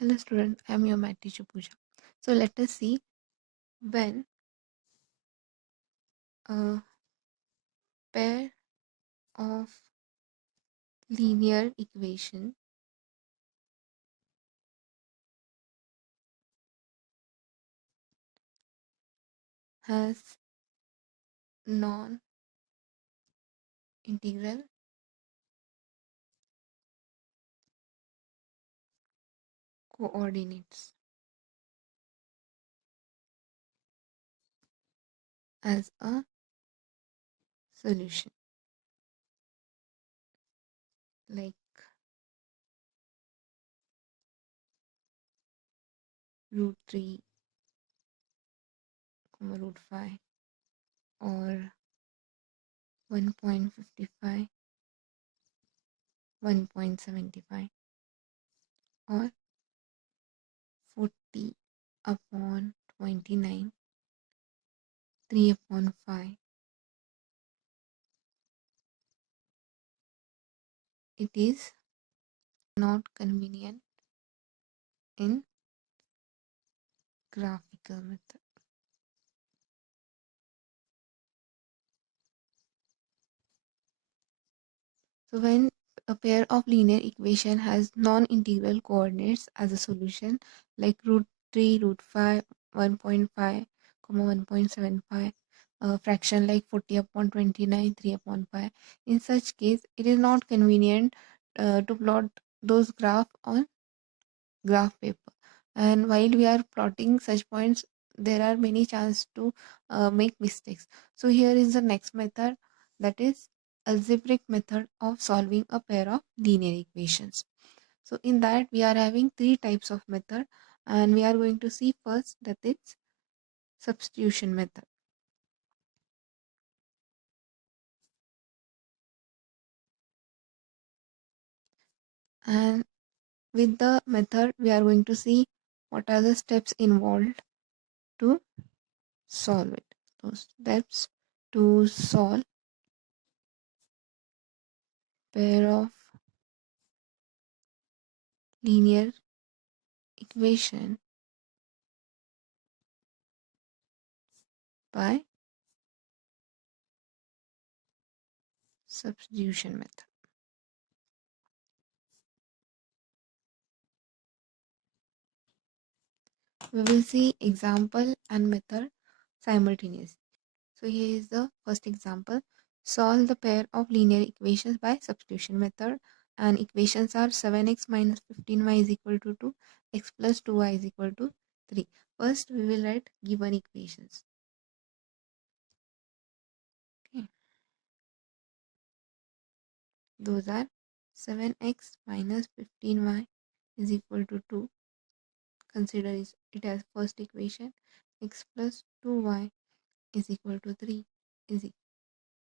Hello student, I am your math teacher Pooja. So let us see when a pair of linear equation has non-integral coordinates as a solution, like root 3, root 5, or 1.55, 1.75, or 40 upon 29, 3 upon 5. It is not convenient in graphical method. So when a pair of linear equation has non-integral coordinates as a solution, like root 3, root 5, 1.5, 1.75, a fraction like 40 upon 29, 3 upon 5. In such case, it is not convenient to plot those graph on graph paper. And while we are plotting such points, there are many chances to make mistakes. So here is the next method, that is algebraic method of solving a pair of linear equations. So in that we are having three types of method, and we are going to see first, that is substitution method. And with the method we are going to see what are the steps involved to solve it. Those steps to solve pair of linear equation by substitution method. We will see example and method simultaneously. So here is the first example. Solve the pair of linear equations by substitution method, and equations are 7x minus 15y is equal to 2, x plus 2y is equal to 3. First we will write given equations. Okay. Those are 7x minus 15y is equal to 2. Consider it as first equation. X plus 2y is equal to 3 is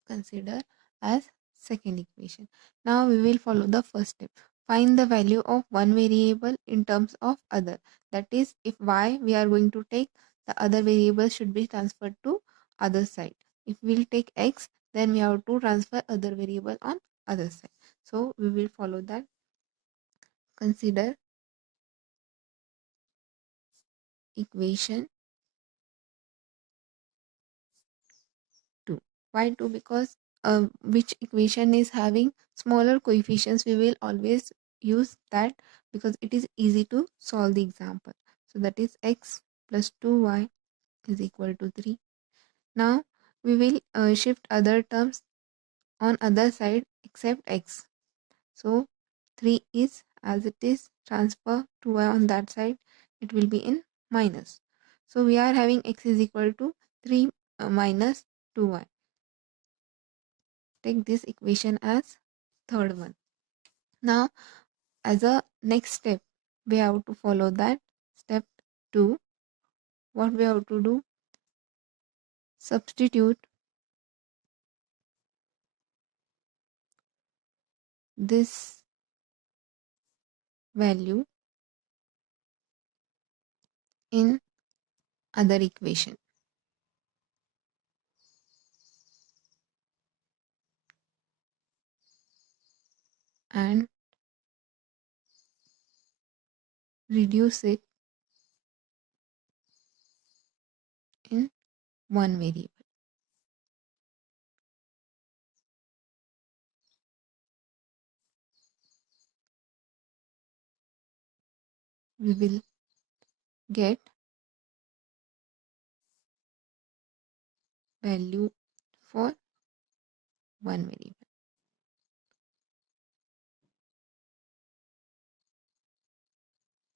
considered as second equation. Now we will follow the first step. Find the value of one variable in terms of other. That is, if y we are going to take, the other variable should be transferred to other side. If we will take x, then we have to transfer other variable on other side. So we will follow that. Consider equation 2. Why 2? Because which equation is having smaller coefficients, we will always use that, because it is easy to solve the example. So that is x plus 2y is equal to 3. Now we will shift other terms on other side except x. So 3 is as it is, transfer 2y on that side, it will be in minus. So we are having x is equal to 3 minus 2y. Take this equation as third one. Now as a next step, we have to follow that. Step 2, what we have to do, substitute this value in other equation, and reduce it in one variable. We will get value for one variable.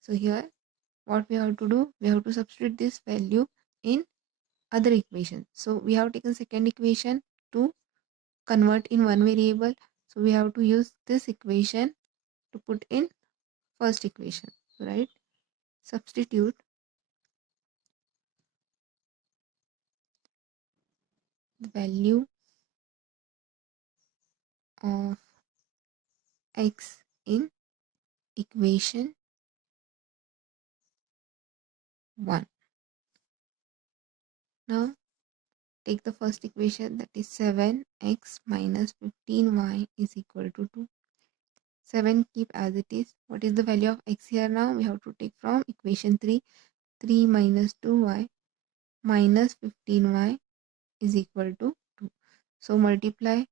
So here what we have to do, we have to substitute this value in other equation. So we have taken second equation to convert in one variable. So we have to use this equation to put in first equation, right? Substitute the value of x in equation 1. Now take the first equation, that is 7x minus 15y is equal to 2. 7 keep as it is. What is the value of x here now? We have to take from equation 3. 3 minus 2y minus 15y is equal to 2. So multiply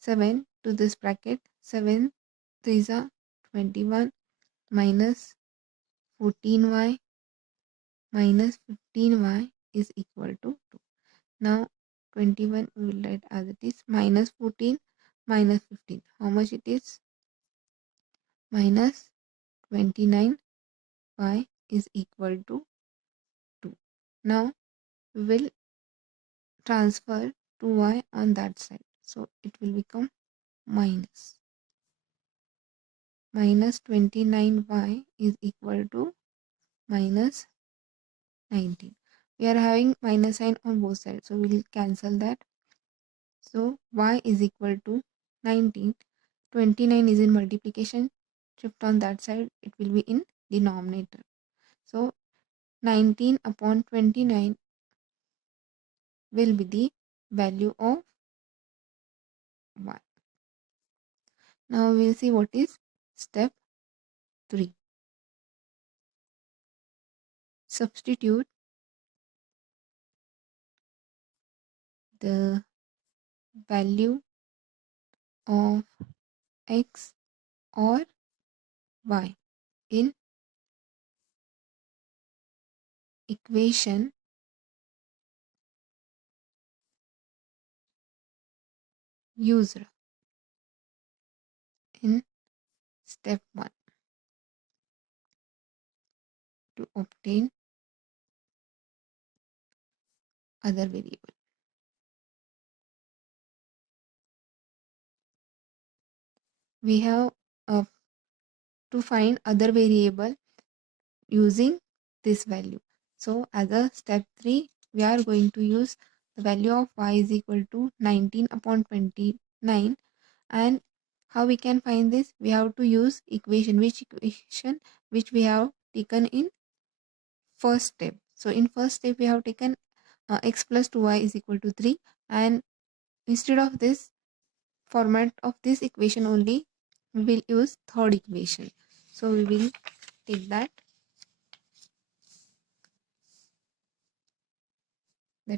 7 to this bracket. 7 3s are 21 minus 14y minus 15y is equal to 2. Now 21 we will write as it is, minus 14 minus 15. How much it is? Minus 29y is equal to 2. Now we will transfer 2y on that side. So it will become minus 29y is equal to minus 19. We are having minus sign on both sides, so we will cancel that. So y is equal to 19. 29 is in multiplication, shift on that side, it will be in denominator. So 19 upon 29 will be the value of y. Now we will see what is step 3. Substitute the value of x or y in equation used in step 1 to obtain other variable. We have to find other variable using this value. So as a step 3, we are going to use the value of y is equal to 19 upon 29. And how we can find this? We have to use equation. Which equation? Which we have taken in first step. So in first step we have taken x plus 2y is equal to 3, and instead of this format of this equation only, we will use third equation. So we will take that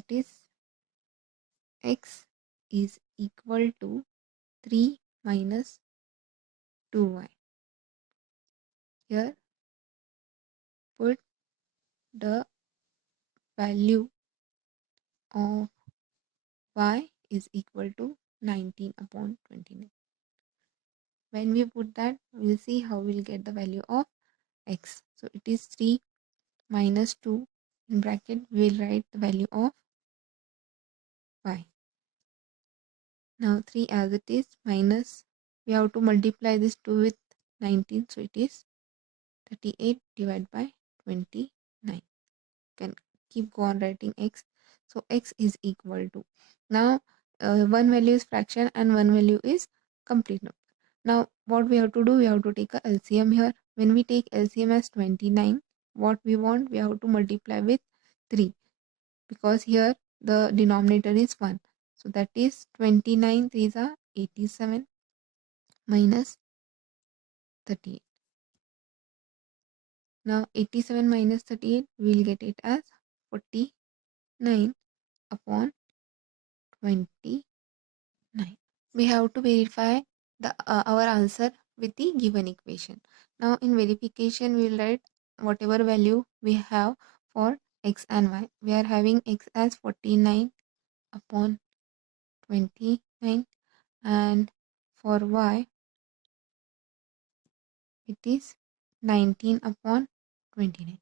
is x is equal to 3 minus 2y. Here put the value of y is equal to 19 upon 29. When we put that, we will see how we will get the value of x. So it is 3 minus 2, in bracket we will write the value of y. Now 3 as it is, minus, we have to multiply this 2 with 19, so it is 38 divided by 29. You can keep go on writing x. So x is equal to, now one value is fraction and one value is complete number. Now what we have to do, we have to take a LCM here. When we take LCM as 29, what we want, we have to multiply with 3, because here the denominator is 1. So that is 29 3s are 87 minus 38. Now 87 minus 38, we will get it as 49 upon 29. We have to verify our answer with the given equation. Now in verification, we will write whatever value we have for x and y. We are having x as 49 upon 29, and for y it is 19 upon 29.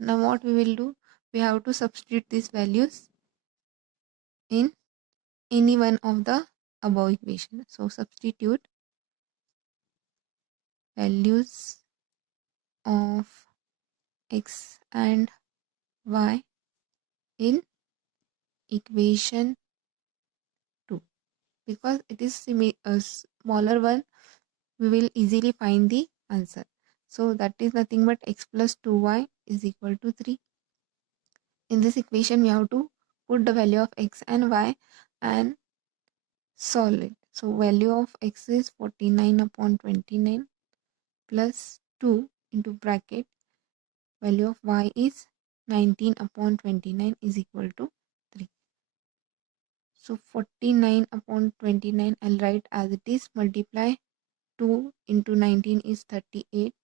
Now what we will do, we have to substitute these values in any one of the above equation. So substitute values of x and y in equation 2. Because it is a smaller one, we will easily find the answer. So that is nothing but x plus 2y is equal to 3. In this equation, we have to put the value of x and y and solve it. So value of x is 49 upon 29 plus 2 into bracket. Value of y is 19 upon 29 is equal to 3. So 49 upon 29, I'll write as it is, multiply 2 into 19 is 38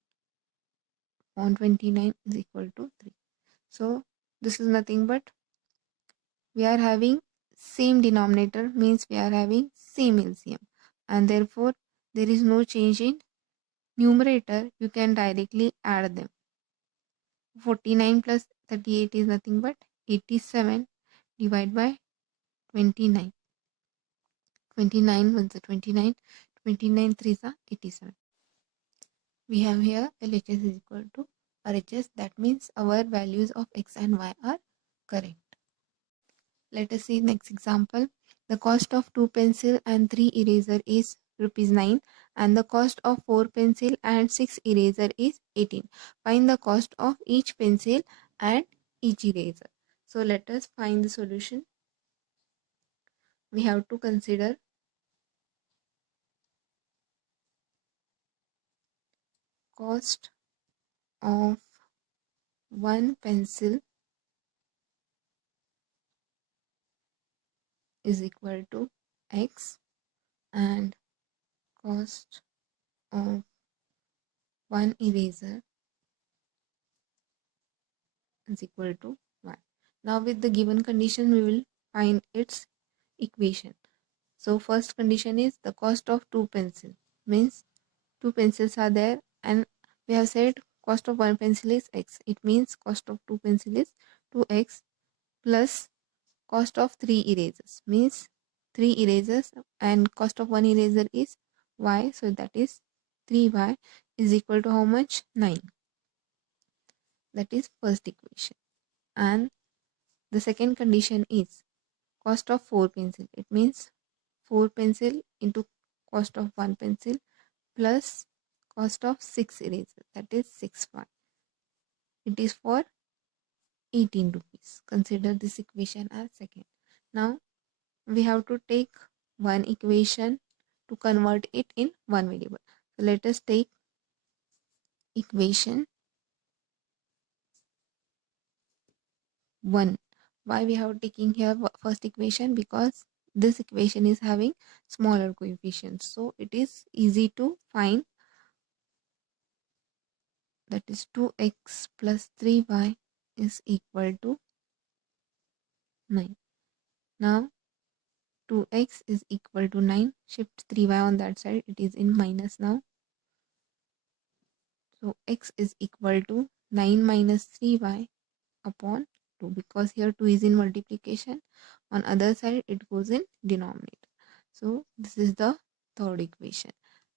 upon 29 is equal to 3. So this is nothing but we are having same denominator, means we are having same LCM, and therefore there is no change in numerator. You can directly add them. 49 plus 38 is nothing but 87 divided by 29. 29 ones are 29, 29 threes are 87. We have here LHS is equal to RHS. That means our values of x and y are correct. Let us see next example. The cost of 2 pencil and 3 eraser is ₹9, and the cost of 4 pencil and 6 eraser is 18. Find the cost of each pencil and each eraser. So let us find the solution. We have to consider cost of one pencil is equal to x, and cost of one eraser is equal to y. Now with the given condition, we will find its equation. So first condition is the cost of 2 pencil, means 2 pencils are there, and we have said cost of 1 pencil is x. It means cost of 2 pencil is 2x plus cost of 3 erasers, means 3 erasers, and cost of 1 eraser is y. So that is 3y is equal to how much? 9. That is first equation. And the second condition is cost of 4 pencil. It means 4 pencil into cost of 1 pencil plus cost of 6 erasers, that is 6y. It is for 18 rupees. Consider this equation as second. Now we have to take one equation to convert it in one variable. So let us take equation 1. Why we have taking here first equation? Because this equation is having smaller coefficients, so it is easy to find. That is 2x plus 3y is equal to 9. Now 2x is equal to 9. Shift 3y on that side, it is in minus now. So x is equal to 9 minus 3y upon 2, because here 2 is in multiplication. On other side it goes in denominator. So this is the third equation.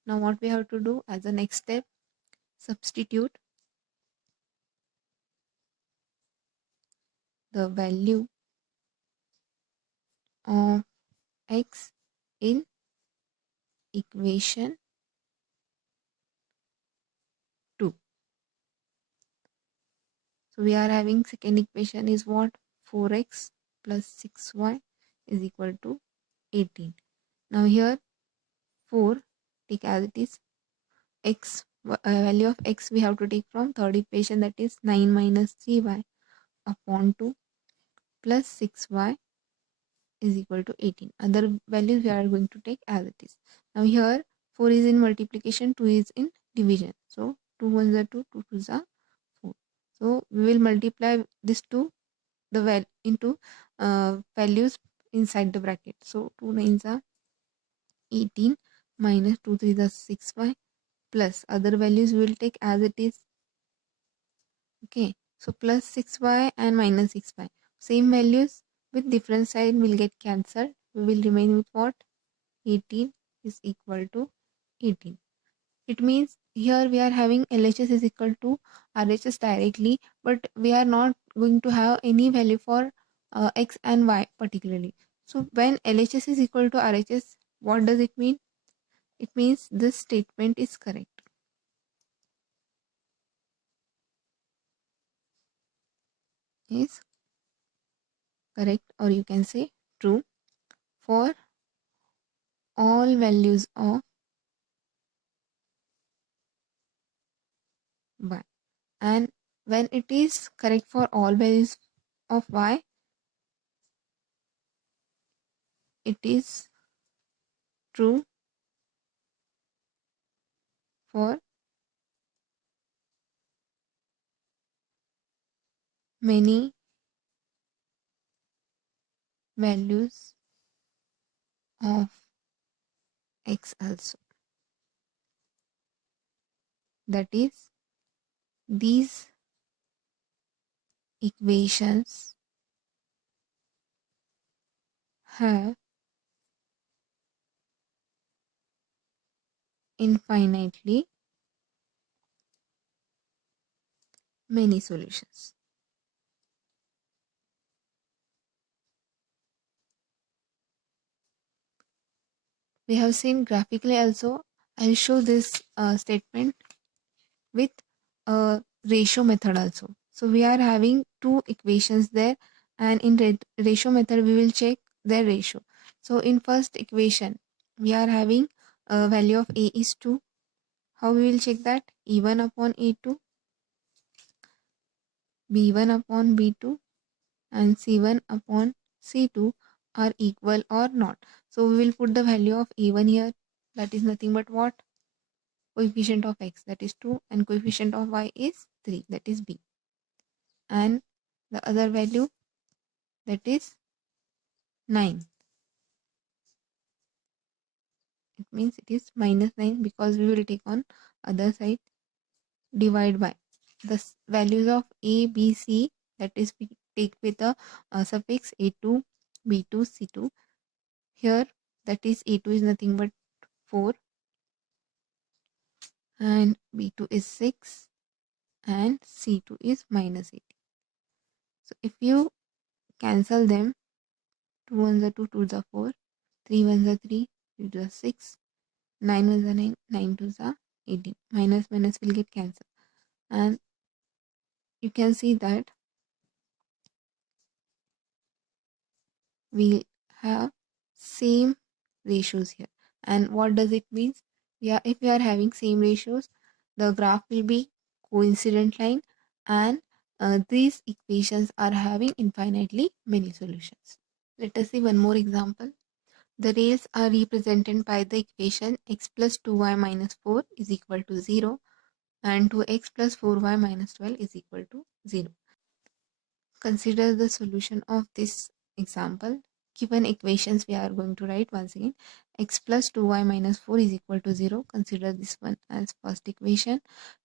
Now what we have to do as a next step, substitute the value of x in equation 2. So we are having second equation is what? 4x plus 6y is equal to 18. Now here 4 take as it is, x value of x we have to take from third equation, that is 9 minus 3y upon 2 plus 6y is equal to 18. Other values we are going to take as it is. Now here 4 is in multiplication, 2 is in division. So 2 ones are 2, 2 twos are 4. So we will multiply this to the into values inside the bracket. So 2 nines are 18 minus 2 3 is 6y plus other values we will take as it is. Okay, so plus 6y and minus 6y. Same values with different sign will get cancelled. We will remain with what? 18 is equal to 18. It means here we are having LHS is equal to RHS directly, but we are not going to have any value for x and y particularly. So when LHS is equal to RHS, what does it mean? It means this statement is correct. Is correct, or you can say true for all values of y. And when it is correct for all values of y, it is true for many values of x also. That is, these equations have infinitely many solutions. We have seen graphically also. I'll show this statement with a ratio method also. So we are having two equations there, and in ratio method we will check their ratio. So in first equation we are having a value of a is 2. How we will check that? E1 upon A2, B1 upon B2 and C1 upon C2 are equal or not. So we will put the value of A1 here, that is nothing but what? Coefficient of x, that is 2, and coefficient of y is 3, that is B. And the other value, that is 9. It means it is minus 9 because we will take on other side, divide by the values of a, b, c, that is we take with the suffix a2, b2, c2. Here that is a2 is nothing but 4 and b2 is 6 and c2 is minus 8. So if you cancel them, 2 ones are 2, 2s are 4, 3 ones are 3, 3 2s are 6, 9 ones are 9, 9 2s are 18. Minus minus will get cancelled, and you can see that we have same ratios here. And what does it mean? If we are having same ratios, the graph will be coincident line, and these equations are having infinitely many solutions. Let us see one more example. The rays are represented by the equation x plus 2y minus 4 is equal to 0 and 2x plus 4y minus 12 is equal to 0. Consider the solution of this example. Given equations we are going to write once again. X plus 2y minus 4 is equal to 0. Consider this one as first equation.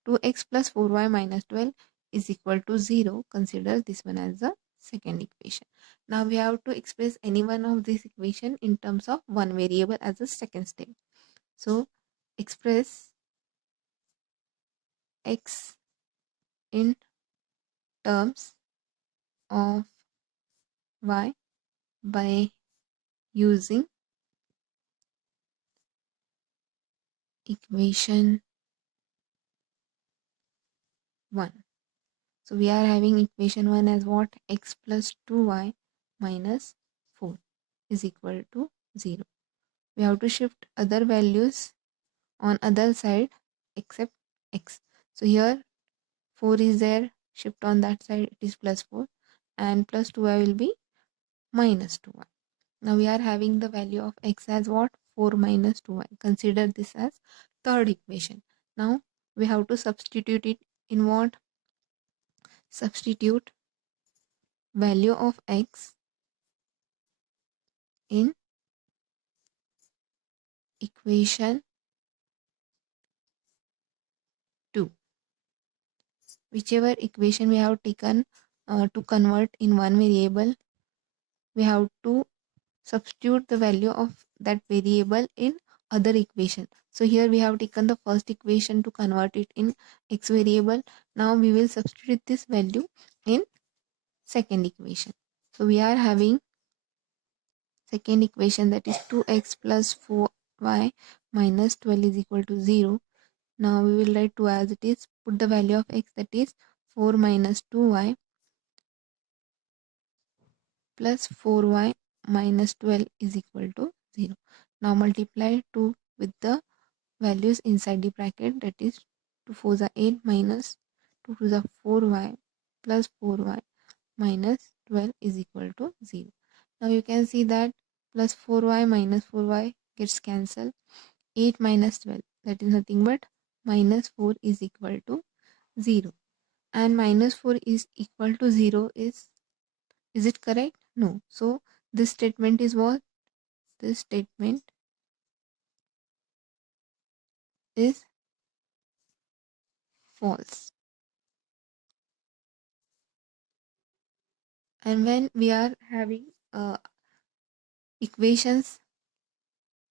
2x plus 4y minus 12 is equal to 0. Consider this one as the second equation. Now we have to express any one of these equation in terms of one variable as the second step. So express x in terms of y by using equation 1. So we are having equation 1 as what? X plus 2y minus 4 is equal to 0. We have to shift other values on other side except x. So here 4 is there, shift on that side, it is plus 4, and plus 2y will be minus 2y. Now we are having the value of x as what? 4 minus 2y. Consider this as third equation. Now we have to substitute it in what? Substitute value of x in equation 2. Whichever equation we have taken to convert in one variable, we have to substitute the value of that variable in other equation. So here we have taken the first equation to convert it in x variable. Now we will substitute this value in second equation. So we are having second equation, that is 2x plus 4y minus 12 is equal to 0. Now we will write 2 as it is, put the value of x, that is 4 minus 2y plus 4y minus 12 is equal to 0. Now multiply 2 with the values inside the bracket, that is 2 4 are 8 minus 2 2 are 4y plus 4y minus 12 is equal to 0. Now you can see that plus 4y minus 4y gets cancelled. 8 minus 12, that is nothing but minus 4 is equal to 0. And minus 4 is equal to 0 is it correct? No. So this statement is what? This statement is false. And when we are having equations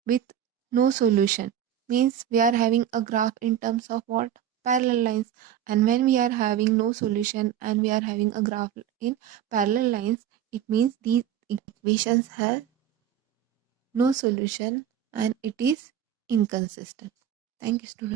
with no solution, means we are having a graph in terms of what? Parallel lines. And when we are having no solution and we are having a graph in parallel lines, it means these equations have no solution and it is inconsistent. Thank you, students.